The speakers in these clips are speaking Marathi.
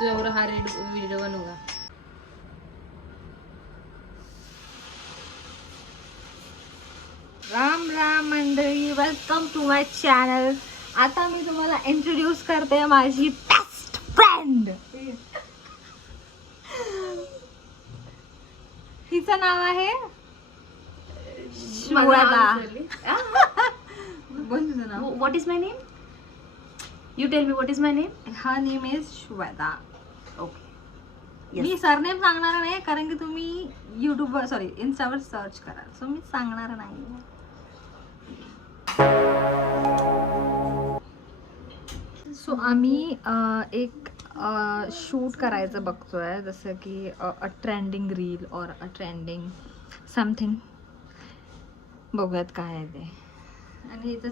तुझ्यावर हा व्हिडिओ बनवू का? राम राम मंडळी, वेलकम टू माय चॅनल. आता मी तुम्हाला इंट्रोड्यूस करते माझी बेस्ट फ्रेंड. हिचं नाव आहे श्वेता. बोल तुझं नाव. What is my name? You tell me what is my name. हा नेम इज श्वेता. ओके. मी सरनेम सांगणार नाही कारण की तुम्ही युट्यूबवर इन्स्टावर सर्च कराल, सो मी सांगणार नाही. सो आम्ही एक शूट करायचं बघतोय, जसं की अ ट्रेंडिंग रील और अ ट्रेंडिंग समथिंग. बघूयात काय आहे ते. आणि इथं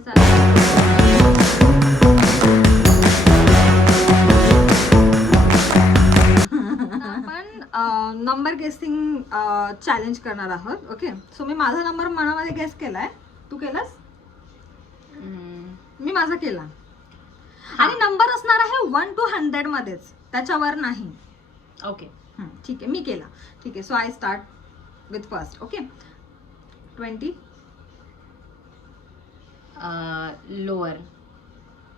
आपण नंबर गेसिंग चॅलेंज करणार आहोत. ओके, सो मी माझा नंबर मनामध्ये गेस केलाय. तू केलास? मी माझा केला. आणि नंबर असणार आहे 1 to 100 मध्येच, त्याच्यावर नाही. ओके ठीक आहे, मी केला. ठीक आहे, so I start with first. Okay, 20. Lower.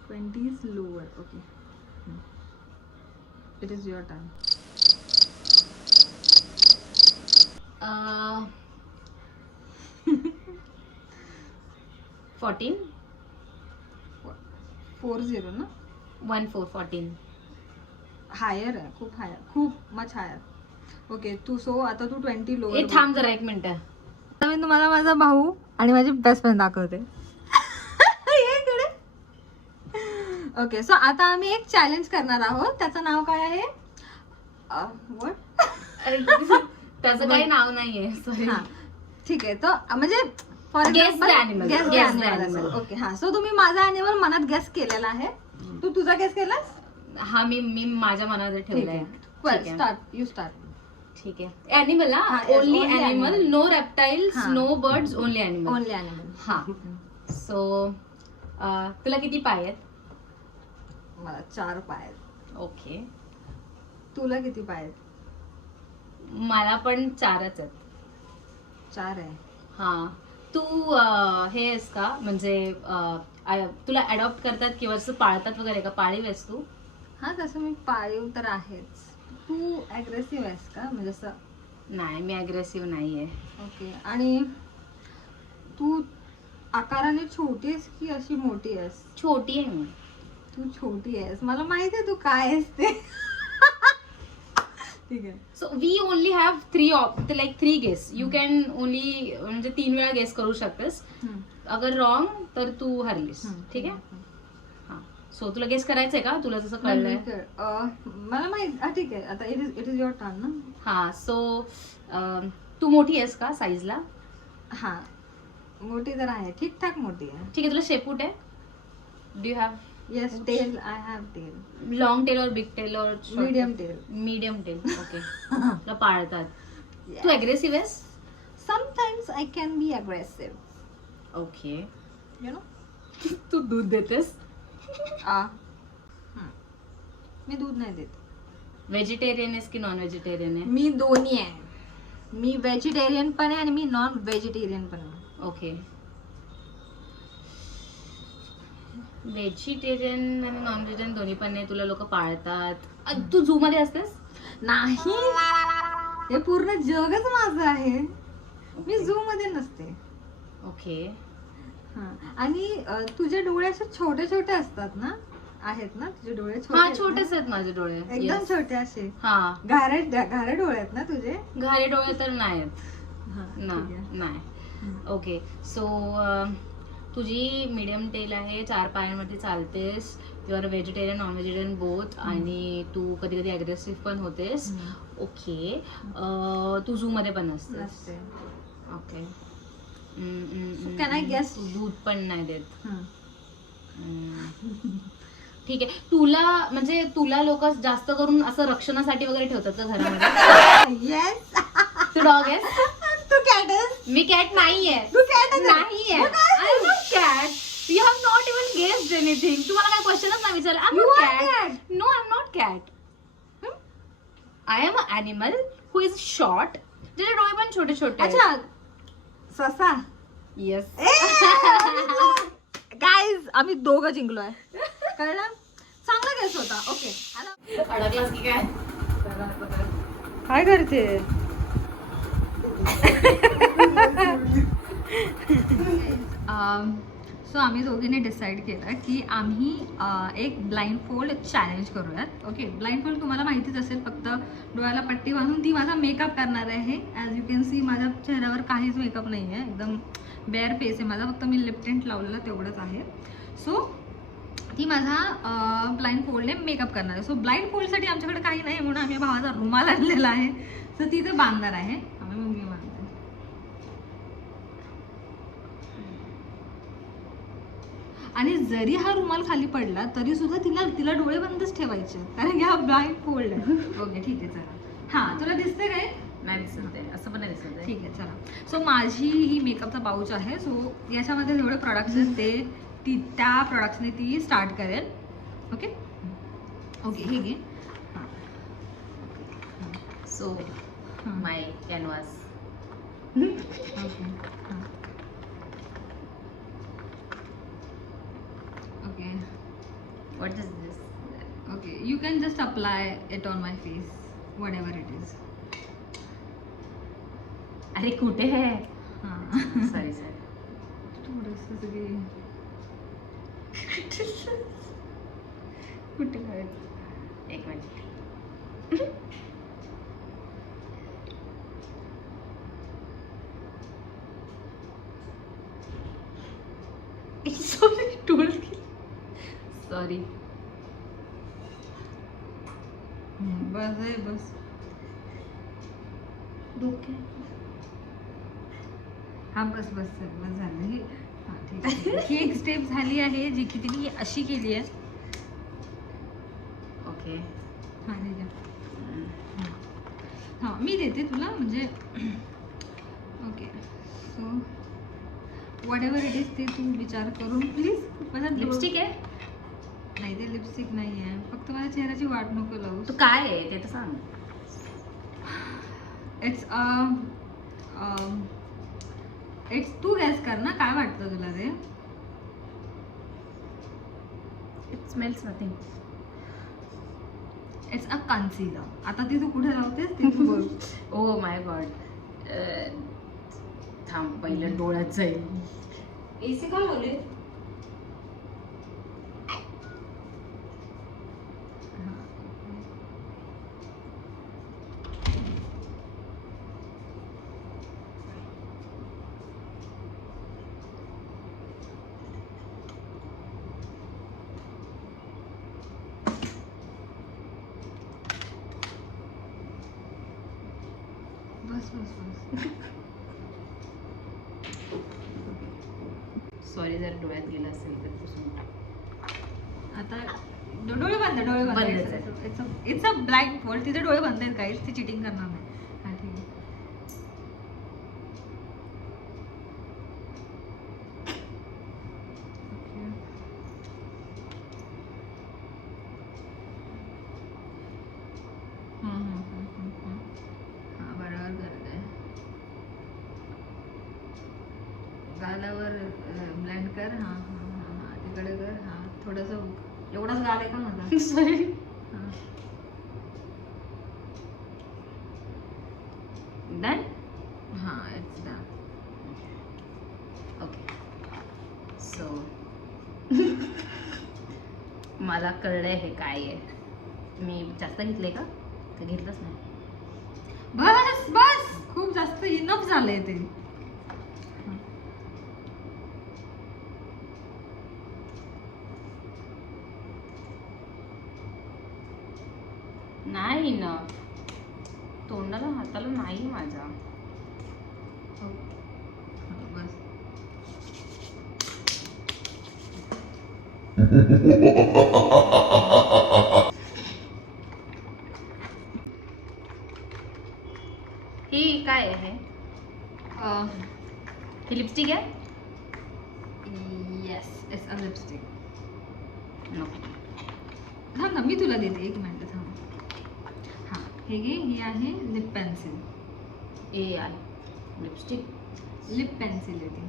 20 is lower. Okay. It is your turn. 14. 40 ना? 14. हायर आहे, खूप हायर, खूप मच हायर. ओके, तू आता तू 20 लोअर. ए थांब जरा एक मिनिट. आता मी तुम्हाला माझा भाऊ आणि माझी बेस्ट फ्रेंड दाखवते. ओके, सो आता आम्ही एक चॅलेंज करणार आहोत. त्याचं नाव काय आहे? त्याचं काही नाव नाहीये. सॉरी. हा, ठीक आहे. तो म्हणजे for Guess the animal. Guess the Guess the animal. animal. Okay, हा. सो तुम्ही माझा ॲनिमल मनात गेस केलेला आहे. तू तुझा गेस केलास? हा मी माझ्या मनात ठीक ठेवलाय. आहे. स्टार्ट. You start. ठीक आहे. ॲनिमल. हा, yes, only only animal. animal. No reptiles, हा. No birds, only animal. Only animal. हा. सो तुला किती पाय आहेत? मला 4 पाय आहेत. ओके. तुला किती पाय आहेत? मला पण 4च आहेत. 4 आहे. हा. तू हे आहेस का, म्हणजे तुला अडॉप्ट करतात किंवा असं पाळतात वगैरे का? पाळीव आहेस तू? हा, तसं मी पाळीव तर आहेच. तू ॲग्रेसिव्ह आहेस का, म्हणजे असं? नाही, मी अग्रेसिव्ह नाहीये. ओके. आणि तू आकाराने छोटी आहेस की अशी मोठी आहेस? छोटी आहे मी. तू छोटी आहेस, मला माहिती आहे तू काय आहेस ते. ठीक आहे. So we only have 3 guess. You can only म्हणजे 3 वेळा गेस करू शकतेस. अगर रॉंग तर तू हरलीस. ठीक आहे. हा. सो तुला गेस करायचंय का? तुला जसं कळलंय. मला माहिती. ठीक आहे. आता इट इज युअर टर्न ना. हा. सो तू मोठी आहेस का साईजला? हा, मोठी तर आहे, ठीकठाक मोठी आहे. ठीक आहे. तुला शेपूट आहे? Do you have? Yes, tail. I have tail. Long tail और बिग टेल और medium tail. Medium tail. Okay. तुला पाळतात. तू अग्रेसिव्ह आहेस? Sometimes I can be aggressive. Okay. You know. तू दूध देतेस? मी दूध नाही देत. व्हेजिटेरियन आहेस की नॉन व्हेजिटेरियन आहे? मी दोन्ही आहे. मी व्हेजिटेरियन पण आहे आणि मी नॉन व्हेजिटेरियन पण आहे. ओके. व्हेजिटेरियन आणि नॉन व्हेजिटेरियन दोन्ही पण आहे. तुला लोक पाळतात. तू झू मध्ये असतेस? नाही, हे पूर्ण जगच माझं आहे. मी झू मध्ये नसते. ओके. हा. आणि तुझे डोळे असे छोटे छोटे असतात ना? आहेत ना तुझे डोळे? हा, छोटेच आहेत माझे डोळे. एकदम छोटे असे. हा. घारे डोळे आहेत ना तुझे? घारे डोळे तर नाहीत. हा, ठीक आहे. नाही. ओके. सो तुझी मीडियम टेल आहे, 4 पायांवरती चालतेस. You are vegetarian non vegetarian both. आणि तू कधी कधी अग्रेसिव्ह पण होतेस. ओके. तू झू मध्ये पण असतेस. ओके. Can I guess? दूध पण नाही देत. ठीक आहे. तुला लोक जास्त करून असं रक्षणासाठी वगैरे ठेवतात का घरामध्ये? येस. तू डॉग आहेस? तू कॅट आहेस? मी कॅट नाहीये. तू कॅट नाहीये. I am not cat. You have not even guessed anything. तुम्हाला काय क्वेश्चनच नाही विचारला. I am not cat. No, I am not cat. I am a animal who is short, ज्याचे डोळे पण छोटे छोटे. अच्छा, ससा. येस. गाईज आम्ही दोघं जिंकलोय, कळलं? चांगला केस होता. ओके, अडकलास की काय? काय करते? सो आम्ही दोघींनी डिसाईड केलं की आम्ही एक ब्लाइंड फोल्ड चॅलेंज करूयात. ओके, ब्लाइंड फोल्ड तुम्हाला माहितीच असेल, फक्त डोळ्याला पट्टी बांधून ती माझा मेकअप करणार आहे. ॲज यू कॅन सी माझ्या चेहऱ्यावर काहीच मेकअप नाही आहे, एकदम बेअर फेस आहे माझा, फक्त मी लिप टिंट लावलेलं तेवढंच आहे. सो ती माझा ब्लाइंड फोल्डने मेकअप करणार आहे. सो ब्लाइंड फोल्डसाठी आमच्याकडे काही नाही म्हणून आम्ही भावाचा रुमाल आणलेला आहे. सो ती ते बांधणार आहे. आम्ही मम्मी बांधते. आणि जरी हा रुमाल खाली पडला तरी सुद्धा तिला डोळे बंदच ठेवायचे, कारण की हा ब्लाइंड फोल्ड आहे. ओके ठीक आहे, चला. हां, तुला दिसते काय? नाही दिसत आहे, असं पण नाही दिसत आहे. ठीक आहे, चला. सो माझी ही मेकअपचा पाऊच आहे. सो याच्यामध्ये जेवढे प्रोडक्ट्स आहेत ते त्या प्रोडक्ट्सने ती स्टार्ट करेल. ओके ओके, हे घे. So my canvas. Okay what is this? Okay, you can just apply it on my face, what ever it is. अरे कुठे आहे? हां, सॉरी सॉरी. थोडंसं घे. कुठे लावायचं? एक मिनिट. Sorry, sorry. बस आहे, बस. डोके. हा बस बस बस झालं हे. हां ठीक आहे. ही एक स्टेप झाली आहे जी की तिने अशी केली आहे. ओके. हां ठीक आहे. हां, मी देते तुला, म्हणजे okay. So what ever it is ते तू विचार करून प्लीज. माझा लिपस्टिक आहे? नाही, ते लिपस्टिक नाही आहे, फक्त माझ्या चेहऱ्याची वाट नको लावू. तू काय आहे ते तर सांग. इट्स तू गॅस कर ना, काय वाटतं तुला ते? It smells nothing. It's a concealer. आता ती तू कुठे लावतेस ते तू बोल. Oh my God. थांब, पहिलं डोळ्यात जाईल. एसी का बोले? बस बस बस. सॉरी जर डोळ्यात गेलं असेल तर पुसून टाक. आता डोळे बंद, डोळे बंद. बंदच आहे. It's a blind fold. तिचे डोळे बंद आहेत काही, ती चिटिंग करणार नाही. हां ठीक आहे. हां बरोबर करत आहे. गालावर ब्लेंड कर. हां हां हां हां, तिकडे कर. हां, थोडंसं एवढाच गाल आहे का माझा? सॉरी. हां डन. हां, इट्स डन. ओके. सो मला कळलंय हे काय आहे. मी जास्त घेतलंय का घेतलंच नाही. बस बस, खूप जास्त इनफ झालंय ते. नाही ना, तोंडाला हाताला नाही माझ्या. बस. ही काय आहे? ही लिपस्टिक आहे? Yes, it's a lipstick. नको. थांब ना, मी तुला देते, एक मिनिट थांब. हां, हे घे, ही आहे लिप पेन्सिल. ए आहे लिपस्टिक. लिप पेन्सिल आहे ती.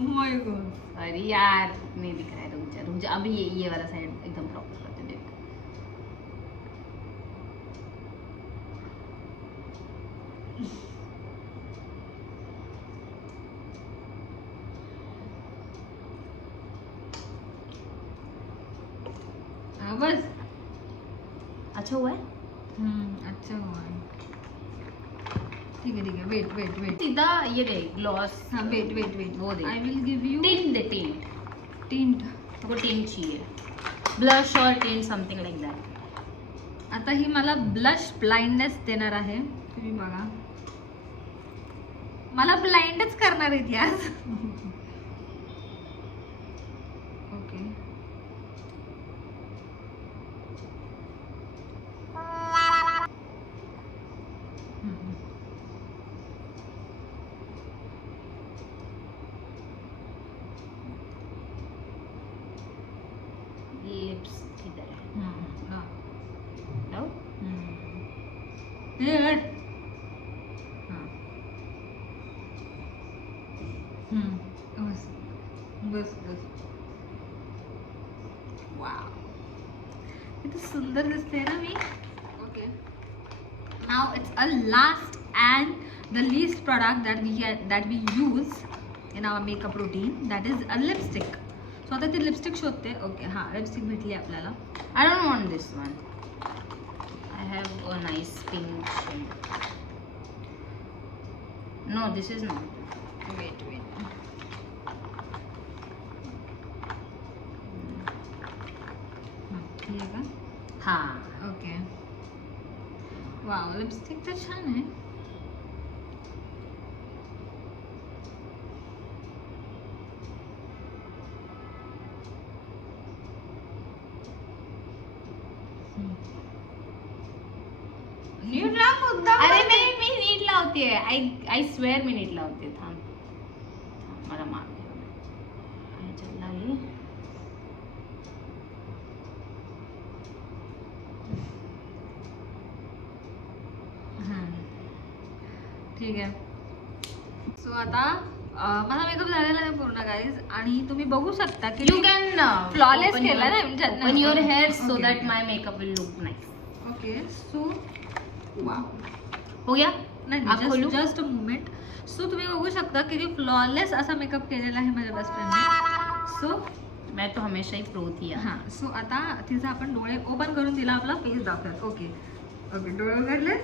Oh my God. अरे यार नहीं दिख रहा है, रुक जा अभी ये वाला साइड एकदम प्रॉपर करते देख. बस. अच्छा हुआ है. अच्छा हुआ है. ठीक है वेट वेट वेट. सीधा ये दे ग्लॉस. हाँ वेट वेट वेट. वो दे. I will give you tint दे टिंट. टिंट. वो टिंट चाहिए. ब्लश और टिंट समथिंग लाइक दैट. आता ही मला ब्लश ब्लाइंडनेस देणार आहे. तुम्ही बघा, मला ब्लाइंडच करणार आहे ती आज. ओके. लिप्स किधर है. लाओ. बस बस. वाव, किती सुंदर दिसते ना मी. Okay. Now it's a last and the least product that we use in our makeup routine, that is a lipstick. So आता ती लिपस्टिक शोधते. ओके, हां लिपस्टिक भेटली आपल्याला. I don't want this one. I have a nice pink shade. No, this is not. Wait wait. ठीक आहे का? हाँ. ओके. वाव, लिपस्टिक तर छान आहे. नीट लाव मुद्दाम. अरे मी नीट लावते. I swear मी नीट लावते. थांब मला मार दे. काय चालला हे. ठीक आहे. सो आता माझा मेकअप झालेला आहे पूर्ण गाईज, आणि तुम्ही बघू शकता की You can Flawless open केला your- ना, म्हणजे- open your hair so Okay. that my makeup will look nice. Okay. So wow, हो गया. नाही आप खोलू. Just a moment. सो तुम्ही बघू शकता किती फ्लॉलेस असा मेकअप केलेला आहे माझ्या बेस्ट फ्रेंडने. सो मैं तो हमेशा ही प्रो थी यार. हां, सो आता तिचा आपण डोळे ओपन करून तिला आपला फेस दाखवत. ओके ओके, डोळे उघडले.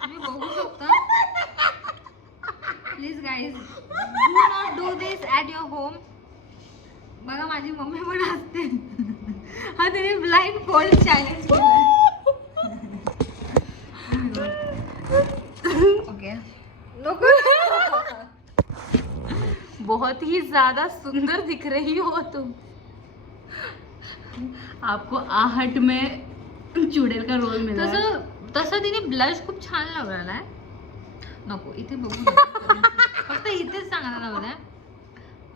तुम्ही बघू शकता. Please guys, do not do this at your home. बघा माझी मम्मी पण असते. हा तिने ब्लाइंड फोल्ड चॅलेंज केलं. ओके. नको. बहुत ही ज्यादा सुंदर दिख रही हो तुम. आपको आहट में चुड़ैल का रोल मिला है. तसं तिने ब्लश खूप छान लावलेला आहे. नको इथे बघू नका. फक्त इथेच चांगला लावलाय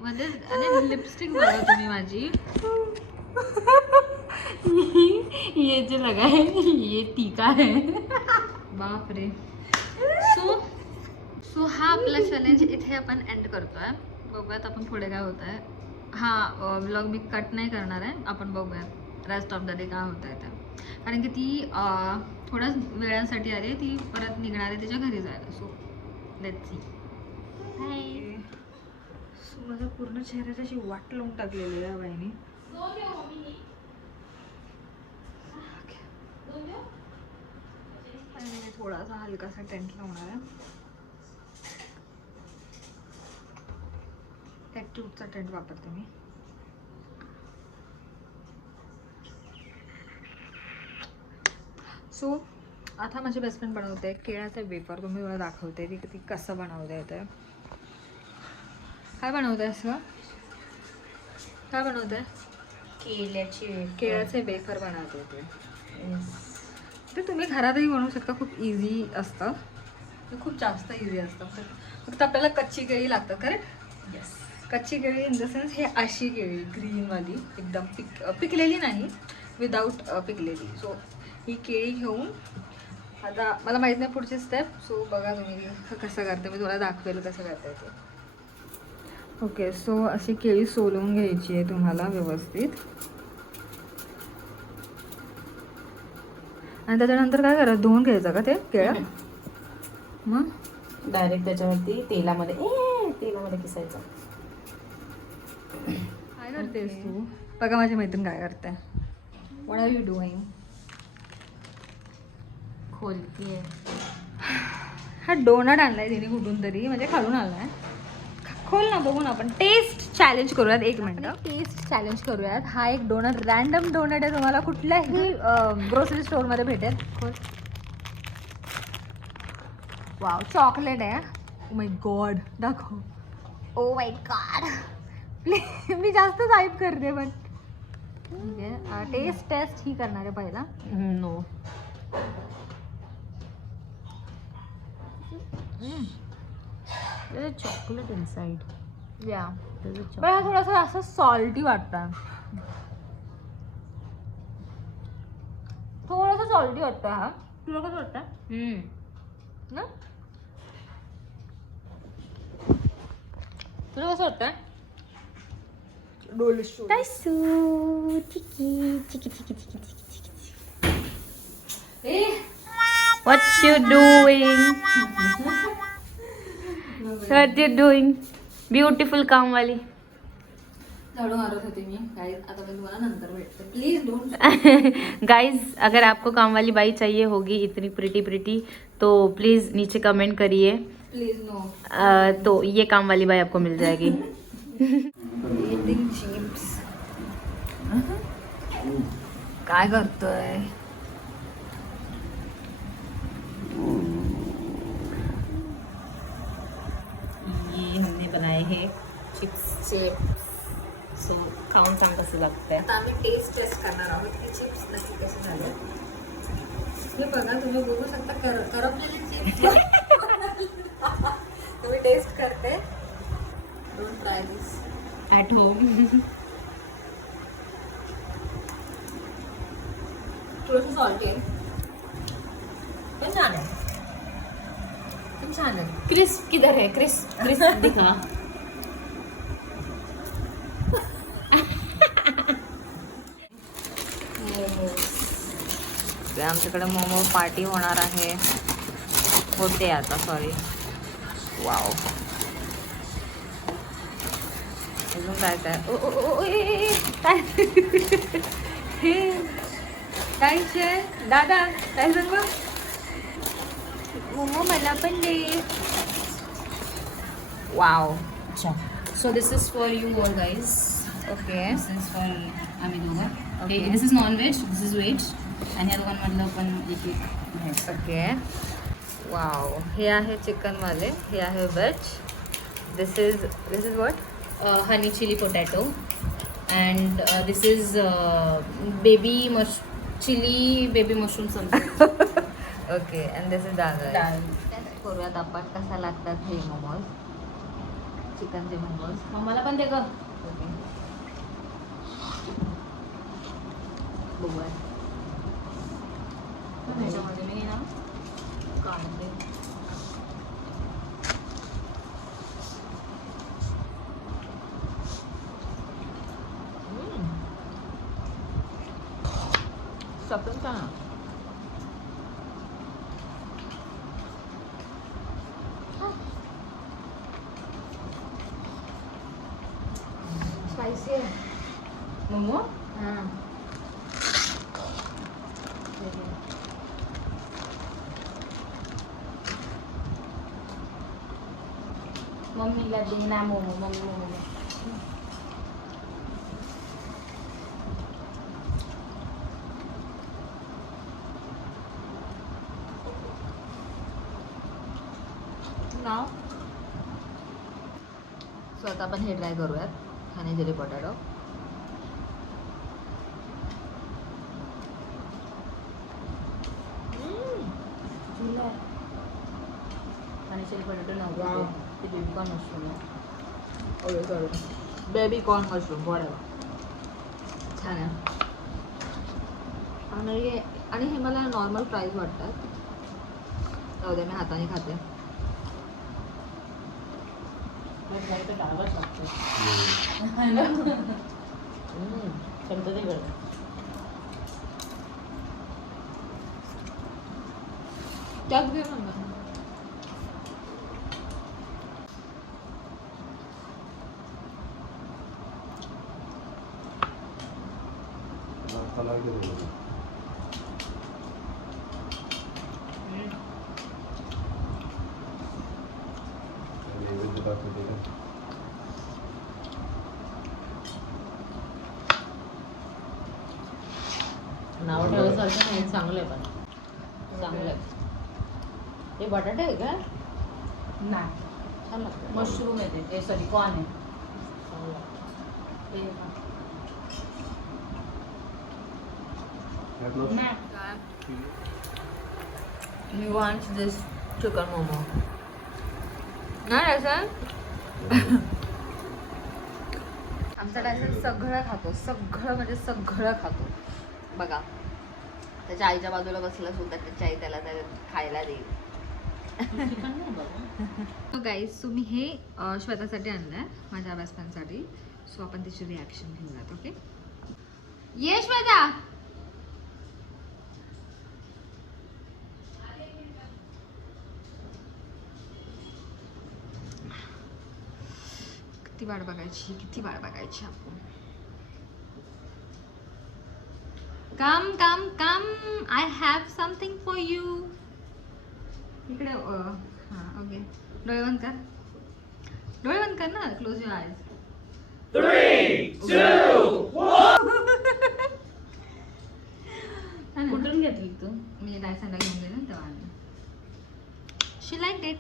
मध्ये. आणि लिपस्टिक बघा तुम्ही माझी. ये जो लगा है ये तीखा है. बापरे. सो हा आपला चॅलेंज इथे आपण एंड करतोय. बघूयात आपण पुढे काय होत आहे. हा ब्लॉग मी कट नाही करणार आहे. आपण बघूयात रेस्ट ऑफ द डे काय होत आहे ते. कारण की ती थोड्याच वेळासाठी आली, ती परत निघणार आहे तिच्या घरी जायला. So let's see. सो माझ्या पूर्ण चेहऱ्याची अशी वाट लावून टाकलेली आहे बाईने. आणि थोडासा हलकासा टेंट लावणार आहे. ॲक्टिव्हचा टेंट वापरते मी. सो आता माझी बेस्ट फ्रेंड बनवते केळ्याचं वेफर. तुम्ही मला दाखवते ती कसं बनवते येते. काय बनवते असं, काय बनवते. केळ्याचे वेफर बनवते ते तुम्ही घरातही बनवू शकता. खूप इझी असतं, ते खूप जास्त इझी असतं. फक्त आपल्याला कच्ची केळी लागतात. करेक्ट? येस. कच्ची केळी इन द सेन्स हे अशी केळी ग्रीनवाली एकदम पिकलेली नाही, विदाऊट पिकलेली. सो ही केळी घेऊन आता मला माहीत नाही पुढची स्टेप. सो बघा तुम्ही कसं करते, मी तुम्हाला दाखवेल कसं करता ते. ओके, सो अशी केळी सोलून घ्यायची आहे तुम्हाला व्यवस्थित. आणि त्याच्यानंतर काय करा, धुवून घ्यायचं का ते केळं? मग डायरेक्ट त्याच्यावरती तेलामध्ये किसायचं. काय करतेस तू? बघा माझी मैत्रीण काय करते. What are you doing? खोलतीये. हा डोनट आणलाय तिने कुठून तरी, म्हणजे खालून आणलाय. खोल ना, बघू ना आपण. टेस्ट चॅलेंज करूयात. एक मिनिट, टेस्ट चॅलेंज करूयात. हा एक डोनट, रॅन्डम डोनट आहे, तुम्हाला कुठल्याही ग्रोसरी स्टोअरमध्ये भेटेल. खोल. वाव, चॉकलेट आहे. ओ माय गॉड, दाखव. Oh my God, please. मी जास्त टाईप करते पण ठीक आहे. टेस्ट ही करणार आहे पहिला. नो. Chocolate inside. या पण हा थोडासा असं सॉल्टी वाटतं. थोडासा सॉल्टी वाटतं हा. तुला कसं वाटतं ना? तुला कसं वाटतं? What you doing? What you doing? Beautiful काम वाली. झाडू मारत होते मी. आता मी तुम्हाला नंतर भेटते. Please don't. गाइज, अगर आपको काम वाली बाई चाहिए होगी इतनी प्रिटी तो प्लीज नीचे कमेंट करिए. Please no. तो ये काम वाली बाई आपको मिल जाएगी. Eating chips. काय करतोय? ये हमने बनाए हैं चिप्स. सो खाऊन सांग कसं लागतंय. आता आम्ही टेस्ट करणार आहोत की चिप्स नक्की कसे झाले. हे बघा, तुम्ही बघू शकता करपलेले चिप्स. तुम्ही टेस्ट करते. Don't try this at home. थोडंसं सॉल्टी आहे पण छान आहे. खूप छान आहे. क्रिस्प किधर है? क्रिस्प दिखा. आमच्याकडे मोमो पार्टी होणार आहे. होते आता, सॉरी. वाव. अजून काय काय काय दादा काय सांग मोमो मला पण दे. वाव. अच्छा, so this is for you all guys. Okay. This is for आम्ही दोघं. Okay. This is non veg, this is veg. आणि ह्या दोघांमधलं पण एक व्हेज. ओके. वाव. हे आहे चिकनवाले, हे आहे veg. This is what? Honey chilli potato. And this is chilli baby mushroom something. Okay. And this is dal. डाळ. करूयात आपण कसा लागतात हे मोमोज, चिकनचे मोमोज. मम्माला पण दे ग. ओके. बघूया. ह्याच्यामध्ये मी ना काढते. स्टफिंग का स्पाइसी आहे मोमो. हां. मम्मीला दे ना मोमो. मम्मी मोमो. नाव. सो आता आपण हे ट्राय करूयात, honey chilli potato. Chilli potato नव्हतं ते बेबी कॉर्न मशरूम आहे. बेबी कॉर्न मशरूम छान आहे. आणि हे मला नॉर्मल फ्राईज वाटतात. जाऊ दे, मी हाताने खाते. तर डाळच लागतं समजा ते गरज. त्यात घे म्हणा. नाव ठेवायचं असं नाही, चांगलं आहे पण चांगलं आहे. हे बटाटे आहे का? नाही, छान लागतं. मशरूम आहे ते, सॉरी कॉर्न आहे. चांगलं मी वॉन्ट दिस चिकन मोमो. नाही असं आमचा डायसन सगळं खातो, सगळं म्हणजे सगळं खातो. बघा, त्याच्या आईच्या बाजूला बसला सुद्धा त्याची आई त्याला खायला देईल. गाईज, सो मी हे श्वेतासाठी आणलंय, माझ्या बेस्टफ्रेंडसाठी. सो आपण त्याची रिॲक्शन घेऊयात. ओके, ये श्वेता. किती वाट बघायची, किती वाट बघायची आपण. Come come come, I have something for you. इकडे हां, ओके. डोळे बंद कर, डोळे बंद कर ना. क्लोज युअर आयज. 3, 2, 1. कुठून घेतली तू? मी डायसनला घेऊन गेले ना तेव्हा आणलं. शी लाईक इट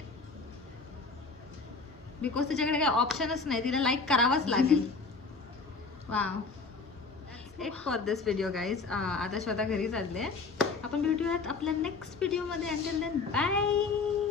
बिकॉज तिच्याकडे काही ऑप्शनच नाही, तिला लाईक करावंच लागेल. Wow, it for this video guys. आता स्वतः घरी चालले. आपण भेटूयात आपल्या नेक्स्ट व्हिडिओमध्ये. Until then bye.